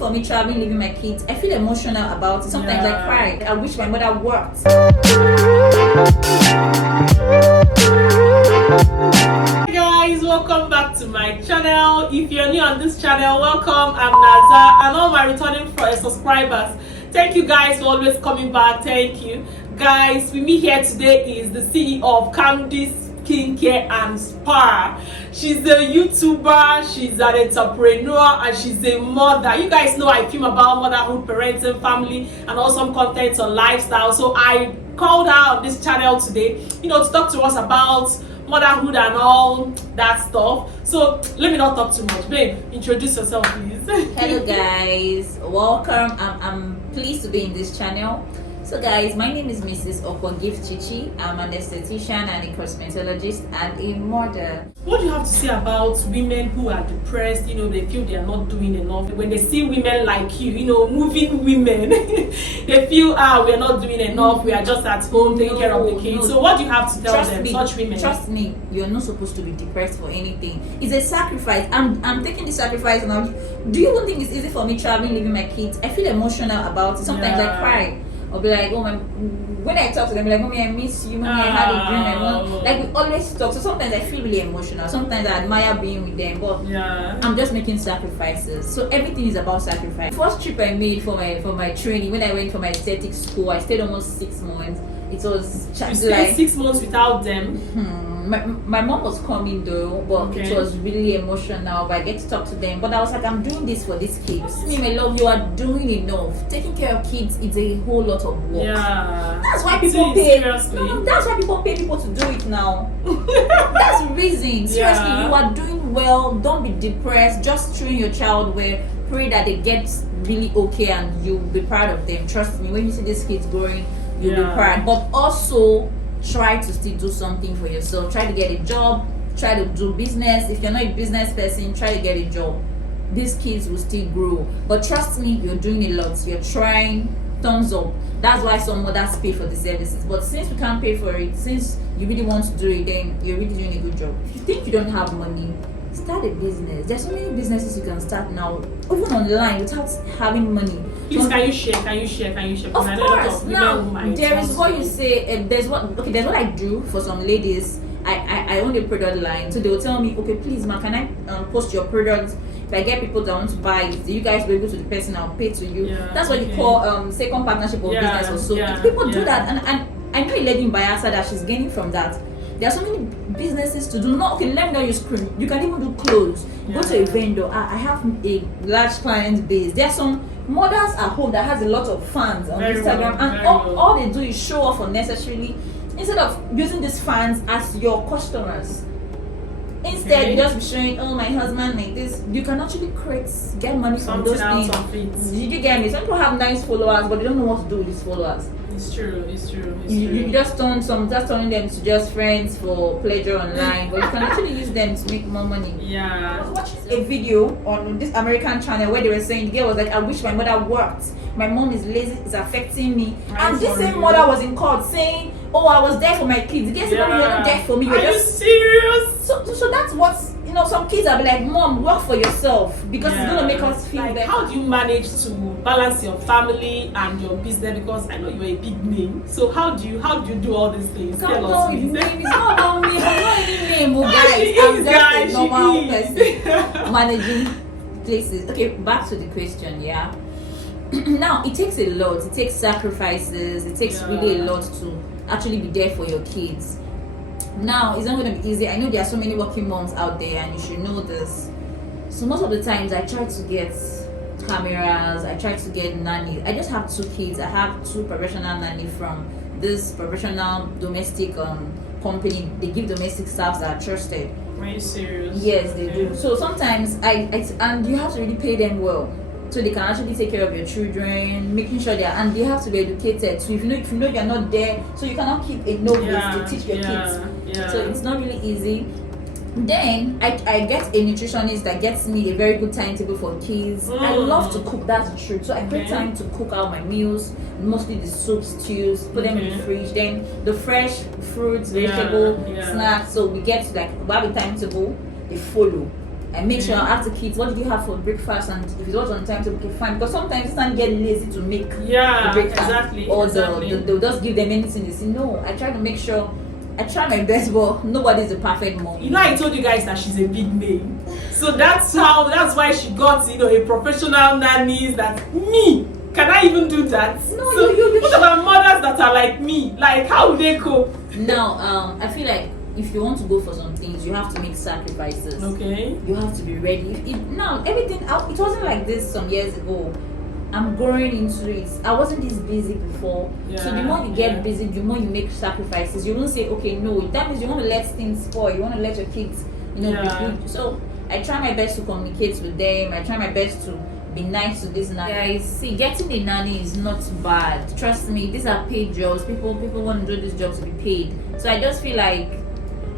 for me traveling, leaving my kids. I feel emotional about it. Sometimes I cry. I wish my mother worked. Hey guys, welcome back to my channel. If you're new on this channel, welcome. I'm Naza and all my returning subscribers. Thank you guys for always coming back. Thank you guys. With me here today is the CEO of Candice Skincare and Spa. She's a YouTuber, she's an entrepreneur, and she's a mother. You guys know I film about motherhood, parenting, family, and also content on lifestyle. So I called her on this channel today, to talk to us about motherhood and all that stuff. So let me not talk too much. Babe, introduce yourself, please. Hello guys, welcome. I'm pleased to be in this channel. So guys, my name is Mrs. Gift Chichi. I'm an esthetician and a cosmetologist and a mother. What do you have to say about women who are depressed? They feel they are not doing enough. When they see women like you, moving women, they feel, we are not doing enough. We are just at home taking care of the kids. So what do you have to tell them, such women? Trust me, you're not supposed to be depressed for anything. It's a sacrifice. I'm taking the sacrifice now. Do you think it's easy for me traveling, leaving my kids? I feel emotional about it. Sometimes I cry. I'll be like, when I talk to them, like, mommy, I miss you, mommy, I had a dream, I want. Like, we always talk. So sometimes I feel really emotional. Sometimes I admire being with them, but I'm just making sacrifices. So everything is about sacrifice. First trip I made for my training, when I went for my aesthetic school, I stayed almost 6 months. It was you stayed 6 months without them. My mom was coming though, but it was really emotional. But I get to talk to them. But I was like, I'm doing this for these kids. Me, my love, you are doing enough. Taking care of kids is a whole lot of work. Yeah. That's why people pay. Seriously. No, that's why people pay people to do it now. That's the reason. Seriously, you are doing well. Don't be depressed. Just train your child well. Pray that they get really okay, and you'll be proud of them. Trust me, when you see these kids growing, you'll be proud. But also, try to still do something for yourself. Try to get a job. Try to do business. If you're not a business person, try to get a job. These kids will still grow. But trust me, you're doing a lot. You're trying. Thumbs up. That's why some mothers pay for the services. But since we can't pay for it, since you really want to do it, then you're really doing a good job. If you think you don't have money, start a business. There's so many businesses you can start now, even online, without having money. Please, can you share? Of course. Now, there is what you say. There's what I do for some ladies. I own a product line, so they will tell me, okay, please, ma, can I post your products? If I get people that want to buy it, you guys will go to the person, I'll pay to you. That's what you call second partnership of business or so. If people do that, and I know a lady in Bayelsa that she's gaining from that. There are so many businesses to do. Let me not use cream. You can even do clothes. Go to a vendor. I have a large client base. There are some mothers at home that has a lot of fans on Instagram, and all they do is show off unnecessarily instead of using these fans as your customers. Instead, you just be showing, oh, my husband like this. You can actually get money from those things. Did you get me? Some people have nice followers, but they don't know what to do with these followers. It's true. You just turning them to just friends for pleasure online, but you can actually use them to make more money. Yeah. I was watching a video on this American channel where they were saying the girl was like, I wish my mother worked. My mom is lazy, it's affecting me. And this same mother was in court saying, oh, I was there for my kids. The girl said, you're not there for me. Are you serious? So that's what, some kids are like, mom, work for yourself because it's going to make us feel better. How do you manage to balance your family and your business? Because I know you're a big name. So how do you do all these things? Tell us, please. It's not about me. I'm not any name, guys. I'm just a normal person managing places. Okay, back to the question, yeah. Now, it takes a lot. It takes sacrifices. It takes really a lot to actually be there for your kids. Now, it's not going to be easy. I know there are so many working moms out there, and you should know this. So most of the times, I try to get cameras. I try to get nannies. I just have 2 kids. I have 2 professional nannies from this professional domestic company. They give domestic staffs that are trusted. Are you serious? Yes, they do. So sometimes and you have to really pay them well, so they can actually take care of your children, making sure and they have to be educated. So if you know you're not there, so you cannot keep a novice to teach your kids. So it's not really easy. Then I get a nutritionist that gets me a very good timetable for kids. I love to cook, that's the truth. So I create time to cook out my meals, mostly the soups, stews, put them in the fridge. Then the fresh fruits, vegetable, snacks. So we get to we have a timetable, they follow. I make sure I ask the kids, what did you have for breakfast, and if it was on time, so okay, fine. Because sometimes you can get lazy to make the breakfast, or they'll just give them anything. They say no. I try to make sure. I try my best, but nobody's a perfect mom. You know, I told you guys that she's a big name, so that's why she got a professional nannies. That me. Can I even do that? No, so you what about mothers that are like me? Like, how would they cope? Now, I feel like if you want to go for some things, you have to make sacrifices. Okay. You have to be ready. Now, everything, it wasn't like this some years ago. I'm growing into it. I wasn't this busy before. So the more you get busy, the more you make sacrifices. You won't say, okay, no, that means you want to let things spoil. You want to let your kids, be good. So I try my best to communicate with them. I try my best to be nice to this nanny. Guys, see, getting a nanny is not bad. Trust me, these are paid jobs. People want to do this job to be paid. So I just feel like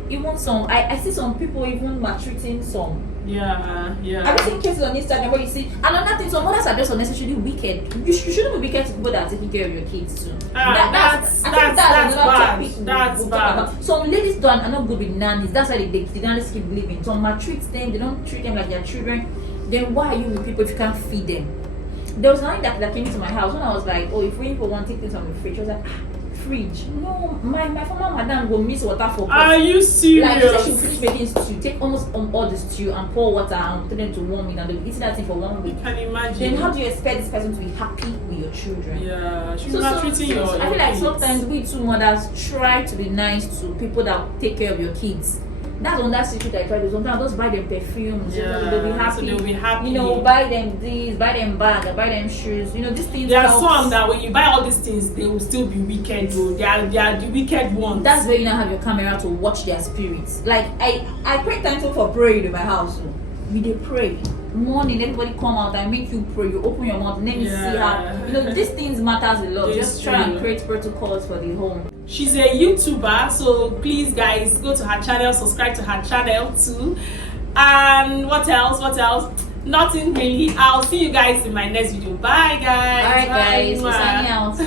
even I see some people even maltreating some. Yeah. I've seen cases on Instagram where you see another thing. Some mothers are just unnecessarily wicked. You shouldn't be wicked to people that are taking care of your kids too. That's bad. Some ladies are not good with nannies. That's why the nannies keep leaving. Some maltreat them. They don't treat them like their children. Then why are you with people if you can't feed them? There was a line that came into my house when I was like, oh, if we people want to take things from the fridge, I was like, fridge? No, my former madam will mix water for pot. Are you serious? Like, she said she'll finish making stew, take almost all the stew and pour water and put them to warm it, and they'll be eating that thing for 1 week. Can you imagine? Then how do you expect this person to be happy with your children? Yeah, she's not treating your I feel like kids. sometimes we two mothers try to be nice to people that take care of your kids. That's on that secret I try to. Sometimes I just buy them perfumes. They'll be happy. So they'll be happy. Buy them this, buy them bag, buy them shoes. These things. There are some that when you buy all these things, they will still be wicked. Though they are the wicked ones. That's where you now have your camera to watch their spirits. Like I pray thankful for praying in my house. So we dey pray. Morning, everybody come out and make you pray. You open your mouth and let me see how. These things matters a lot. Just try and create protocols for the home. She's a YouTuber, so please guys go to her channel, subscribe to her channel too. And what else? Nothing really. I'll see you guys in my next video. Bye guys. Alright guys, Bye. we're signing out.